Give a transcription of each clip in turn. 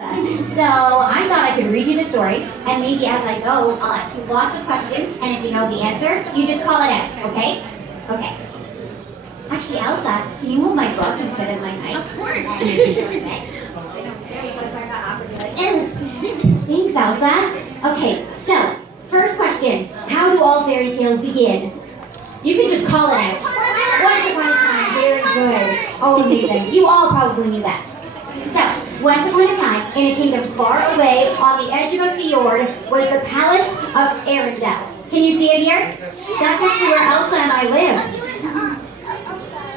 So I thought I could read you the story, and maybe as I go, I'll ask you lots of questions, and if you know the answer, you just call it out, okay? Okay. Actually, Elsa, can you move my book instead of my mic? Of course. Thanks, Elsa. Okay, so, first question. How do all fairy tales begin? You can just call it out. Once upon a time, very good. Oh, amazing. You all probably knew that. So, once upon a time, in a kingdom far away, on the edge of a fjord, was the palace of Arendelle. Can you see it here? That's actually where Elsa and I live.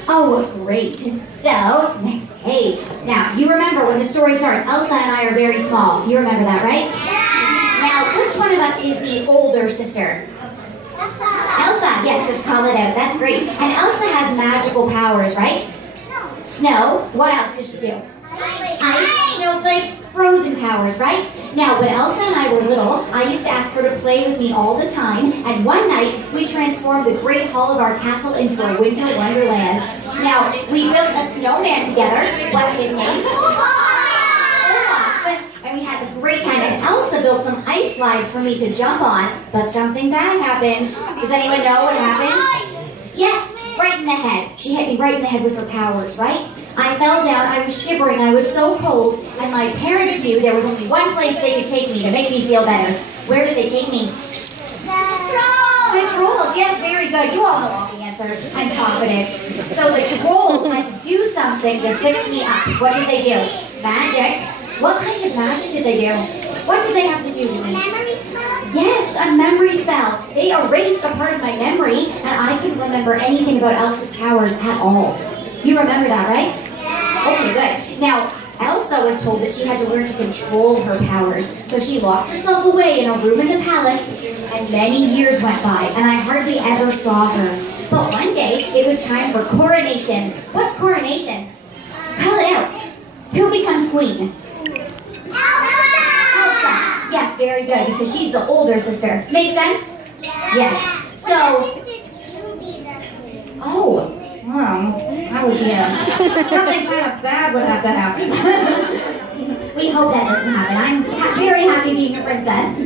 Oh, great. So, next page. Now, you remember when the story starts, Elsa and I are very small. You remember that, right? Now, which one of us is the older sister? Elsa, yes, just call it out. That's great. And Elsa has magical powers, right? Snow. What else does she do? Ice, snowflakes, frozen powers, right? Now, when Elsa and I were little, I used to ask her to play with me all the time, and one night, we transformed the great hall of our castle into a winter wonderland. Now, we built a snowman together. What's his name? Olaf. And we had a great time, and Elsa built some ice slides for me to jump on, but something bad happened. Does anyone know what happened? Yes, right in the head. She hit me right in the head with her powers, right? I fell down, I was shivering, I was so cold, and my parents knew there was only one place they could take me to make me feel better. Where did they take me? The trolls, yes, very good. You all know all the answers. I'm confident. So the trolls had to do something to fix me up. What did they do? Magic. What kind of magic did they do? What did they have to do to me? Memory spell? Yes, a memory spell. They erased a part of my memory, and I couldn't remember anything about Elsa's powers at all. You remember that, right? Okay, good. Now, Elsa was told that she had to learn to control her powers, so she locked herself away in a room in the palace, and many years went by, and I hardly ever saw her. But one day, it was time for coronation. What's coronation? Call it out. Who becomes queen? Elsa! Yes, very good, because she's the older sister. Make sense? Yes. So, oh, that would be something kind of bad would have to happen. We hope that doesn't happen. I'm very happy being a princess.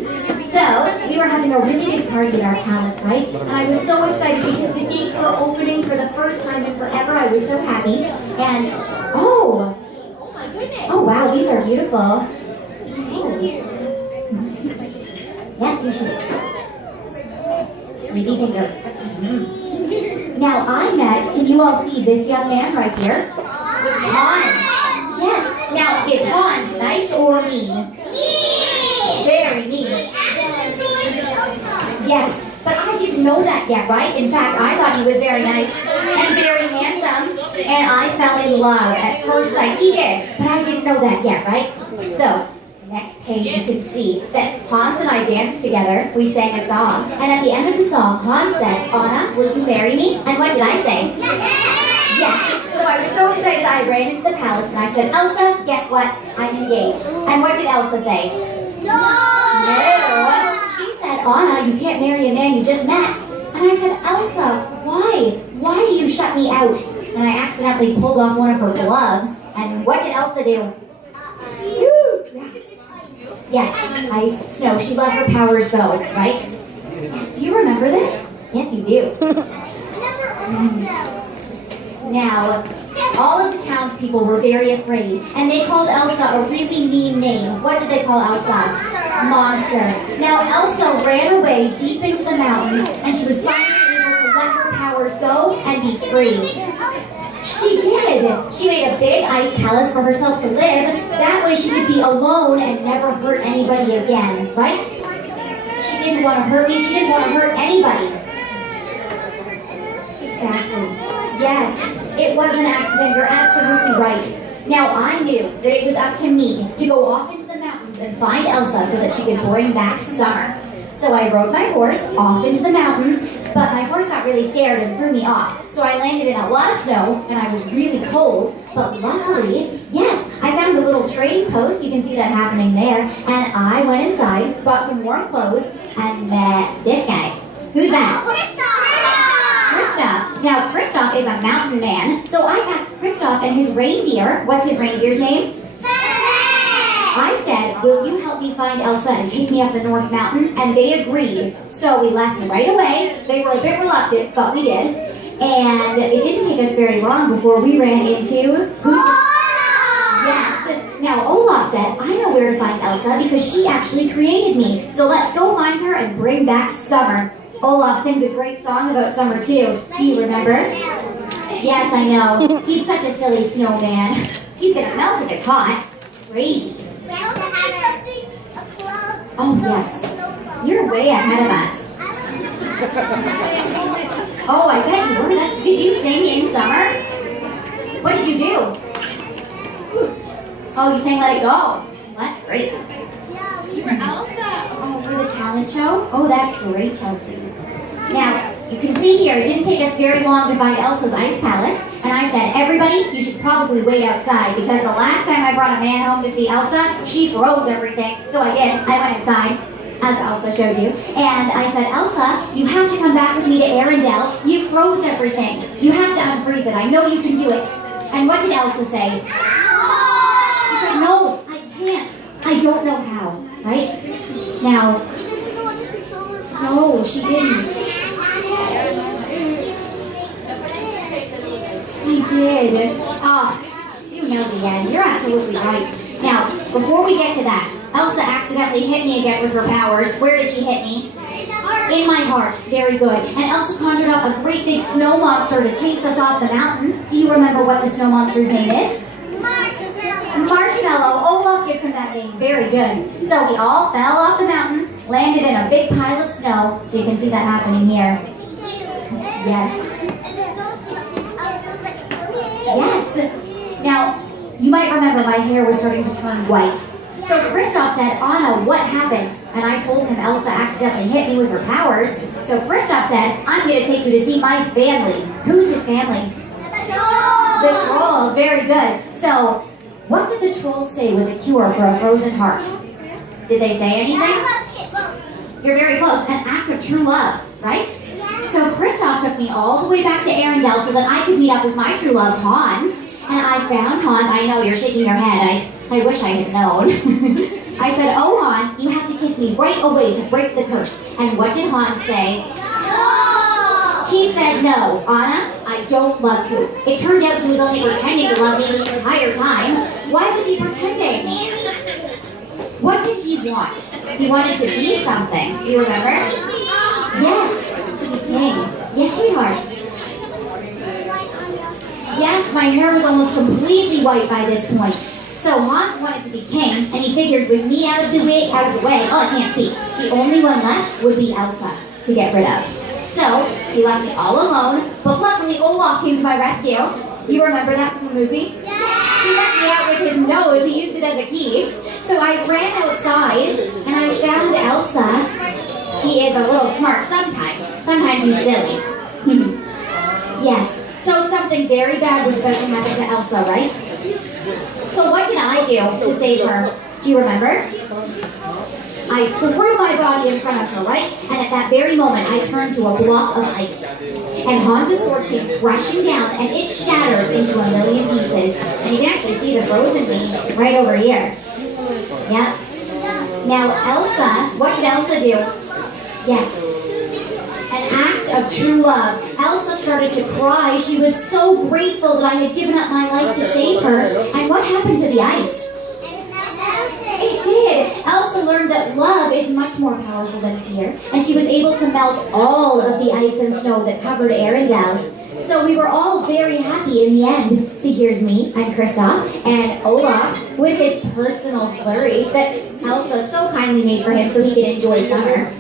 So, we were having a really big party at our palace, right? And I was so excited because the gates were opening for the first time in forever. I was so happy. And, oh my goodness. Oh, wow, these are beautiful. Thank you. Yes, you should. Maybe they go. Now, I met, can you all see this young man right here? Hans. Yes. Now, is Hans nice or mean? Very mean. Yes, but I didn't know that yet, right? In fact, I thought he was very nice and very handsome, and I fell in love at first sight. He did, but I didn't know that yet, right? So, next page, you can see that Hans and I danced together. We sang a song. And at the end of the song, Hans said, "Anna, will you marry me?" And what did I say? Yes. So I was so excited I ran into the palace and I said, "Elsa, guess what? I'm engaged." And what did Elsa say? No! She said, "Anna, you can't marry a man you just met." And I said, "Elsa, why? Why do you shut me out?" And I accidentally pulled off one of her gloves. And what did Elsa do? Yes, ice, snow. She let her powers go, right? Do you remember this? Yes, you do. Now, all of the townspeople were very afraid, and they called Elsa a really mean name. What did they call Elsa? Monster. Now, Elsa ran away deep into the mountains, and she was finally able to let her powers go and be free. She did. She made a big ice palace for herself to live. That way she could be alone and never hurt anybody again, right? She didn't want to hurt me. She didn't want to hurt anybody. Exactly. Yes, it was an accident. You're absolutely right. Now, I knew that it was up to me to go off into the mountains and find Elsa so that she could bring back summer. So I rode my horse off into the mountains, but my horse got really scared and threw me off. So I landed in a lot of snow, and I was really cold. But luckily, yes, I found a little trading post. You can see that happening there. And I went inside, bought some warm clothes, and met this guy. Who's that? Kristoff. Now, Kristoff is a mountain man. So I asked Kristoff and his reindeer, what's his reindeer's name? I said, will you help me find Elsa and take me up the North Mountain? And they agreed. So we left right away. They were a bit reluctant, but we did. And it didn't take us very long before we ran into... Yes. Now, Olaf said, I know where to find Elsa because she actually created me. So let's go find her and bring back summer. Olaf sings a great song about summer too. Do you remember? Yes, I know. He's such a silly snowman. He's gonna melt if it's hot. Crazy. Oh, yes. You're way ahead of us. Oh, I bet you were. Did you sing in summer? What did you do? Oh, you sang Let It Go. That's great. You were Elsa. Oh, for the talent show? Oh, that's great, Chelsea. Now, you can see here, it didn't take us very long to find Elsa's ice palace. And I said, everybody, you should probably wait outside because the last time I brought a man home to see Elsa, she froze everything. So I did. I went inside, as Elsa showed you. And I said, Elsa, you have to come back with me to Arendelle. You froze everything. You have to unfreeze it. I know you can do it. And what did Elsa say? She said, no, I can't. I don't know how, right? Now, no, she didn't. I did. Oh, you know the end. You're absolutely right. Now, before we get to that, Elsa accidentally hit me again with her powers. Where did she hit me? In my heart. Very good. And Elsa conjured up a great big snow monster to chase us off the mountain. Do you remember what the snow monster's name is? Marshmallow. Olaf gives him that name. Very good. So we all fell off the mountain, landed in a big pile of snow. So you can see that happening here. Yes. Yes. Now, you might remember my hair was starting to turn white. So Kristoff said, Anna, what happened? And I told him Elsa accidentally hit me with her powers. So Kristoff said, I'm going to take you to see my family. Who's his family? The trolls. Very good. So, what did the trolls say was a cure for a frozen heart? Did they say anything? You're very close. An act of true love, right? So Kristoff took me all the way back to Arendelle so that I could meet up with my true love, Hans. And I found Hans. I know, you're shaking your head. I wish I had known. I said, oh, Hans, you have to kiss me right away to break the curse. And what did Hans say? No! He said, no, Anna, I don't love you. It turned out he was only pretending to love me the entire time. Why was he pretending? What did he want? He wanted to be something. Do you remember? Yes, to be king. Yes, sweetheart. Yes, my hair was almost completely white by this point. So Hans wanted to be king, and he figured with me out of the way, oh, I can't speak. The only one left would be Elsa to get rid of. So he left me all alone, but luckily Olaf came to my rescue. You remember that from the movie? Yeah! He let me out with his nose. He used it as a key. So I ran outside, and I found Elsa. He is a little smart sometimes. Sometimes he's silly. Yes. So something very bad was about to happen to Elsa, right? So what did I do to save her? Do you remember? I threw my body in front of her, right? And at that very moment, I turned to a block of ice. And Hans' sword came crashing down, and it shattered into a million pieces. And you can actually see the frozen me right over here. Yep. Now, Elsa, what did Elsa do? Yes. An act of true love. Elsa started to cry. She was so grateful that I had given up my life to save her. And what happened to the ice? It did. Elsa learned that love is much more powerful than fear. And she was able to melt all of the ice and snow that covered Arendelle. So we were all very happy in the end. See, here's me, I'm Kristoff, and Olaf with his personal flurry that Elsa so kindly made for him so he could enjoy summer.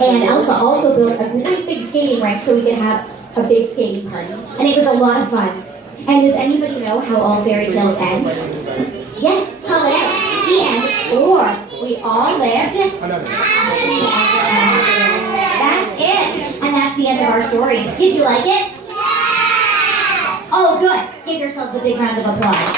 And Elsa also built a great big skating rink so we could have a big skating party. And it was a lot of fun. And does anybody know how all fairy tales end? Yes, call it out. The end. Or we all lived. That's it. And that's the end of our story. Did you like it? Yeah! Oh, good. Give yourselves a big round of applause.